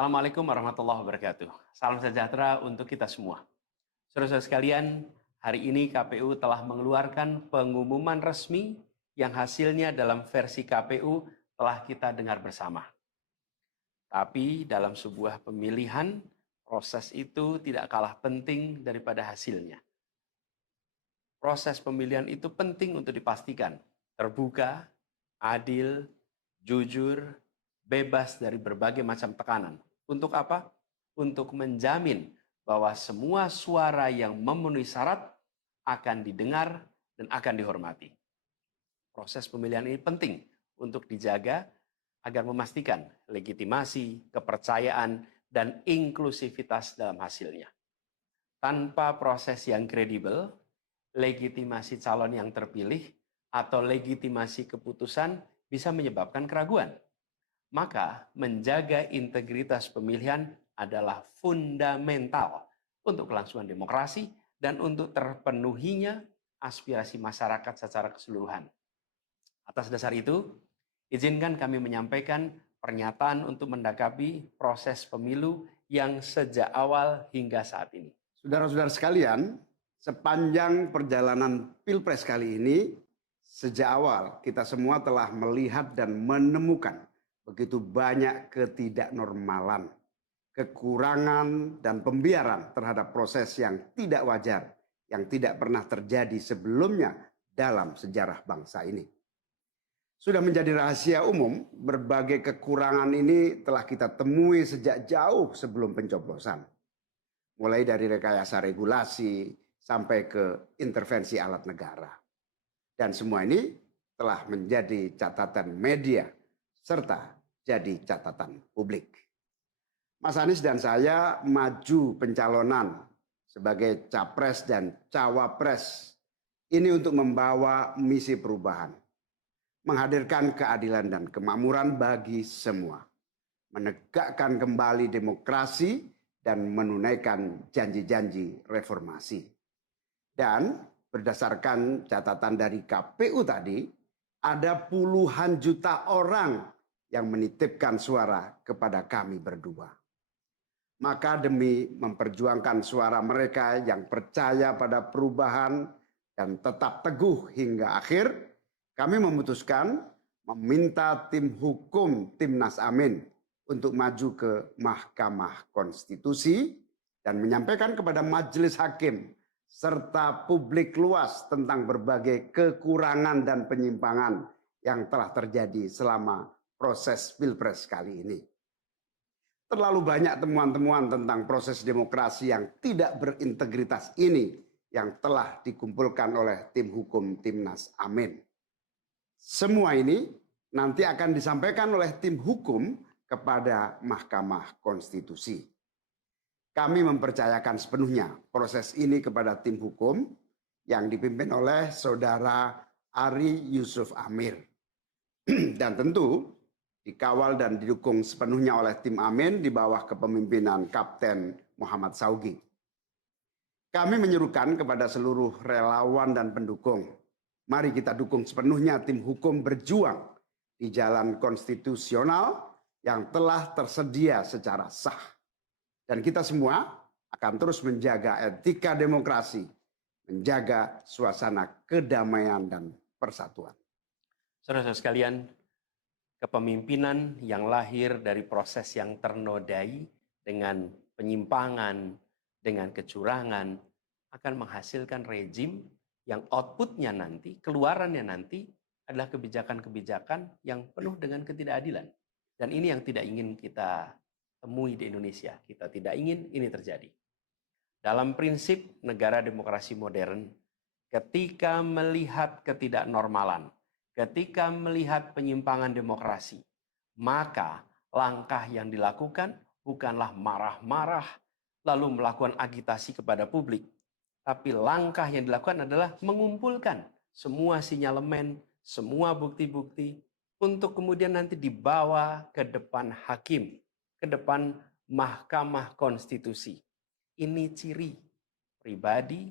Assalamualaikum warahmatullahi wabarakatuh. Salam sejahtera untuk kita semua. Saudara-saudara sekalian, hari ini KPU telah mengeluarkan pengumuman resmi yang hasilnya dalam versi KPU telah kita dengar bersama. Tapi dalam sebuah pemilihan, proses itu tidak kalah penting daripada hasilnya. Proses pemilihan itu penting untuk dipastikan terbuka, adil, jujur, bebas dari berbagai macam tekanan. Untuk apa? Untuk menjamin bahwa semua suara yang memenuhi syarat akan didengar dan akan dihormati. Proses pemilihan ini penting untuk dijaga agar memastikan legitimasi, kepercayaan, dan inklusivitas dalam hasilnya. Tanpa proses yang kredibel, legitimasi calon yang terpilih atau legitimasi keputusan bisa menyebabkan keraguan. Maka menjaga integritas pemilihan adalah fundamental untuk kelangsungan demokrasi dan untuk terpenuhinya aspirasi masyarakat secara keseluruhan. Atas dasar itu, izinkan kami menyampaikan pernyataan untuk mendakapi proses pemilu yang sejak awal hingga saat ini. Saudara-saudara sekalian, sepanjang perjalanan Pilpres kali ini, sejak awal kita semua telah melihat dan menemukan begitu banyak ketidaknormalan, kekurangan, dan pembiaran terhadap proses yang tidak wajar, yang tidak pernah terjadi sebelumnya dalam sejarah bangsa ini. Sudah menjadi rahasia umum, berbagai kekurangan ini telah kita temui sejak jauh sebelum pencoblosan. Mulai dari rekayasa regulasi sampai ke intervensi alat negara. Dan semua ini telah menjadi catatan media serta jadi catatan publik. Mas Anies dan saya maju pencalonan sebagai capres dan cawapres ini untuk membawa misi perubahan, menghadirkan keadilan dan kemakmuran bagi semua, menegakkan kembali demokrasi dan menunaikan janji-janji reformasi. Dan berdasarkan catatan dari KPU tadi, ada puluhan juta orang yang menitipkan suara kepada kami berdua. Maka demi memperjuangkan suara mereka yang percaya pada perubahan dan tetap teguh hingga akhir, kami memutuskan meminta tim hukum Timnas Amin untuk maju ke Mahkamah Konstitusi dan menyampaikan kepada majelis hakim serta publik luas tentang berbagai kekurangan dan penyimpangan yang telah terjadi selama proses Pilpres kali ini. Terlalu banyak temuan-temuan tentang proses demokrasi yang tidak berintegritas ini yang telah dikumpulkan oleh tim hukum Timnas Amin. Semua ini nanti akan disampaikan oleh tim hukum kepada Mahkamah Konstitusi. Kami mempercayakan sepenuhnya proses ini kepada tim hukum yang dipimpin oleh Saudara Ari Yusuf Amir. Dan tentu dikawal dan didukung sepenuhnya oleh tim Amin di bawah kepemimpinan Kapten Muhammad Saugi. Kami menyerukan kepada seluruh relawan dan pendukung, mari kita dukung sepenuhnya tim hukum berjuang di jalan konstitusional yang telah tersedia secara sah. Dan kita semua akan terus menjaga etika demokrasi, menjaga suasana kedamaian dan persatuan. Saudara-saudara sekalian, kepemimpinan yang lahir dari proses yang ternodai dengan penyimpangan, dengan kecurangan, akan menghasilkan rejim yang outputnya nanti, keluarannya nanti adalah kebijakan-kebijakan yang penuh dengan ketidakadilan. Dan ini yang tidak ingin kita temui di Indonesia. Kita tidak ingin ini terjadi. Dalam prinsip negara demokrasi modern, ketika melihat ketidaknormalan, ketika melihat penyimpangan demokrasi, maka langkah yang dilakukan bukanlah marah-marah lalu melakukan agitasi kepada publik. Tapi langkah yang dilakukan adalah mengumpulkan semua sinyalemen, semua bukti-bukti untuk kemudian nanti dibawa ke depan hakim, ke depan Mahkamah Konstitusi. Ini ciri pribadi,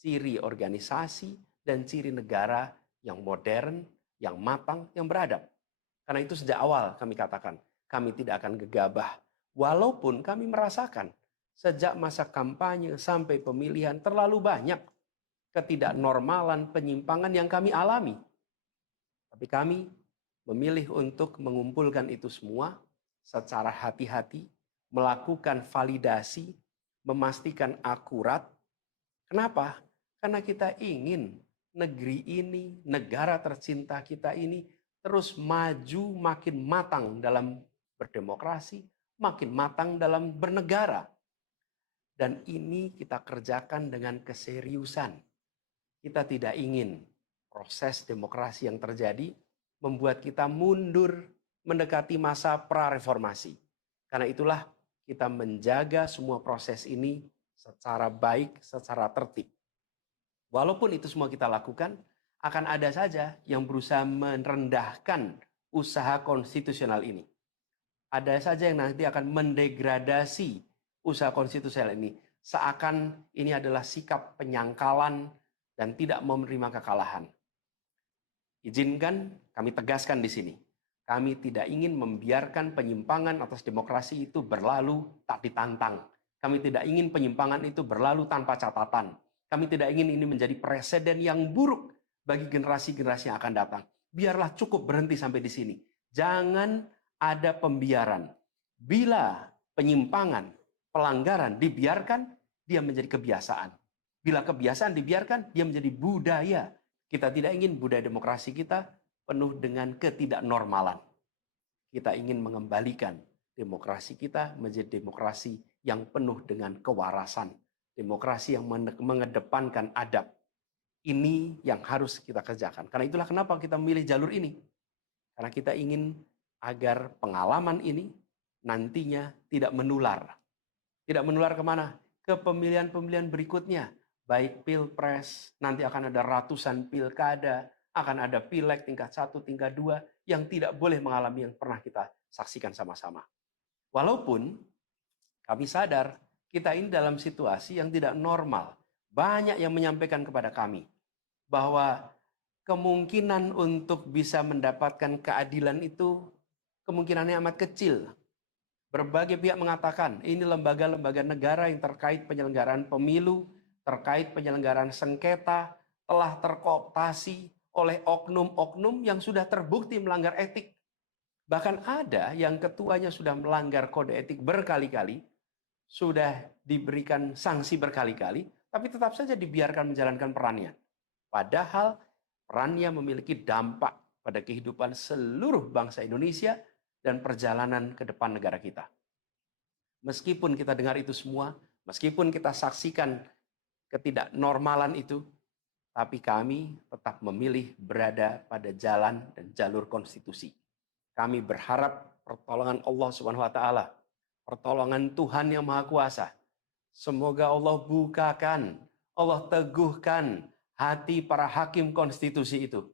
ciri organisasi, dan ciri negara yang modern, yang matang, yang beradab. Karena itu sejak awal kami katakan, kami tidak akan gegabah Walaupun kami merasakan sejak masa kampanye sampai pemilihan terlalu banyak ketidaknormalan, penyimpangan yang kami alami. Tapi kami memilih untuk mengumpulkan itu semua secara hati-hati, melakukan validasi, memastikan akurat. Kenapa? Karena kita ingin negeri ini, negara tercinta kita ini terus maju makin matang dalam berdemokrasi, makin matang dalam bernegara. Dan ini kita kerjakan dengan keseriusan. Kita tidak ingin proses demokrasi yang terjadi membuat kita mundur mendekati masa prareformasi. Karena itulah kita menjaga semua proses ini secara baik, secara tertib. Walaupun itu semua kita lakukan, akan ada saja yang berusaha merendahkan usaha konstitusional ini. Ada saja yang nanti akan mendegradasi usaha konstitusional ini. Seakan ini adalah sikap penyangkalan dan tidak mau menerima kekalahan. Izinkan kami tegaskan di sini. Kami tidak ingin membiarkan penyimpangan atas demokrasi itu berlalu tak ditantang. Kami tidak ingin penyimpangan itu berlalu tanpa catatan. Kami tidak ingin ini menjadi presiden yang buruk bagi generasi-generasi yang akan datang. Biarlah cukup berhenti sampai di sini. Jangan ada pembiaran. Bila penyimpangan, pelanggaran dibiarkan, dia menjadi kebiasaan. Bila kebiasaan dibiarkan, dia menjadi budaya. Kita tidak ingin budaya demokrasi kita penuh dengan ketidaknormalan. Kita ingin mengembalikan demokrasi kita menjadi demokrasi yang penuh dengan kewarasan. Demokrasi yang mengedepankan adab. Ini yang harus kita kerjakan. Karena itulah kenapa kita memilih jalur ini. Karena kita ingin agar pengalaman ini nantinya tidak menular. Tidak menular kemana? Ke pemilihan-pemilihan berikutnya. Baik pilpres, nanti akan ada ratusan pilkada, akan ada pileg tingkat 1, tingkat 2, yang tidak boleh mengalami yang pernah kita saksikan sama-sama. Walaupun kami sadar kita ini dalam situasi yang tidak normal. Banyak yang menyampaikan kepada kami bahwa kemungkinan untuk bisa mendapatkan keadilan itu kemungkinannya amat kecil. Berbagai pihak mengatakan ini lembaga-lembaga negara yang terkait penyelenggaraan pemilu, terkait penyelenggaraan sengketa, telah terkooptasi oleh oknum-oknum yang sudah terbukti melanggar etik. Bahkan ada yang ketuanya sudah melanggar kode etik berkali-kali, sudah diberikan sanksi berkali-kali, tapi tetap saja dibiarkan menjalankan perannya. Padahal perannya memiliki dampak pada kehidupan seluruh bangsa Indonesia dan perjalanan ke depan negara kita. Meskipun kita dengar itu semua, meskipun kita saksikan ketidaknormalan itu, tapi kami tetap memilih berada pada jalan dan jalur konstitusi. Kami berharap pertolongan Allah Subhanahu wa taala, pertolongan Tuhan yang Maha Kuasa. Semoga Allah bukakan, Allah teguhkan hati para hakim konstitusi itu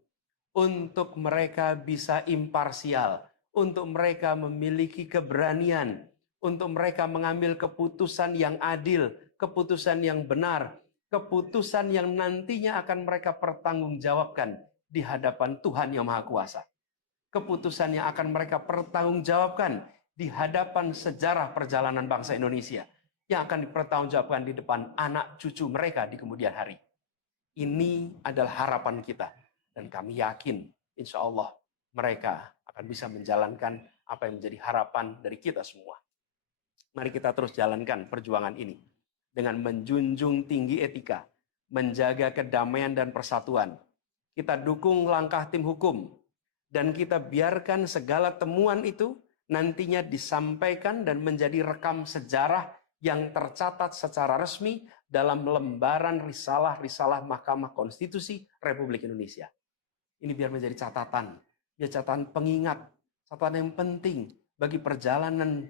untuk mereka bisa imparsial, untuk mereka memiliki keberanian, untuk mereka mengambil keputusan yang adil, keputusan yang benar, keputusan yang nantinya akan mereka pertanggungjawabkan di hadapan Tuhan yang Maha Kuasa. Keputusan yang akan mereka pertanggungjawabkan di hadapan sejarah perjalanan bangsa Indonesia, yang akan dipertanggungjawabkan di depan anak cucu mereka di kemudian hari. Ini adalah harapan kita, dan kami yakin insya Allah mereka akan bisa menjalankan apa yang menjadi harapan dari kita semua. Mari kita terus jalankan perjuangan ini dengan menjunjung tinggi etika, menjaga kedamaian dan persatuan. Kita dukung langkah tim hukum, dan kita biarkan segala temuan itu nantinya disampaikan dan menjadi rekam sejarah yang tercatat secara resmi dalam lembaran risalah-risalah Mahkamah Konstitusi Republik Indonesia. Ini biar menjadi catatan, ya catatan pengingat, catatan yang penting bagi perjalanan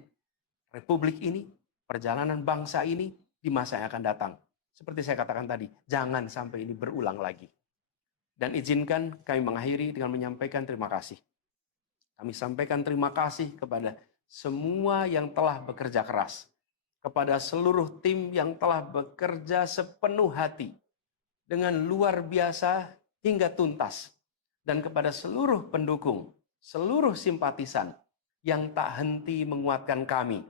Republik ini, perjalanan bangsa ini di masa yang akan datang. Seperti saya katakan tadi, jangan sampai ini berulang lagi. Dan izinkan kami mengakhiri dengan menyampaikan terima kasih. Kami sampaikan terima kasih kepada semua yang telah bekerja keras, kepada seluruh tim yang telah bekerja sepenuh hati, dengan luar biasa hingga tuntas, dan kepada seluruh pendukung, seluruh simpatisan yang tak henti menguatkan kami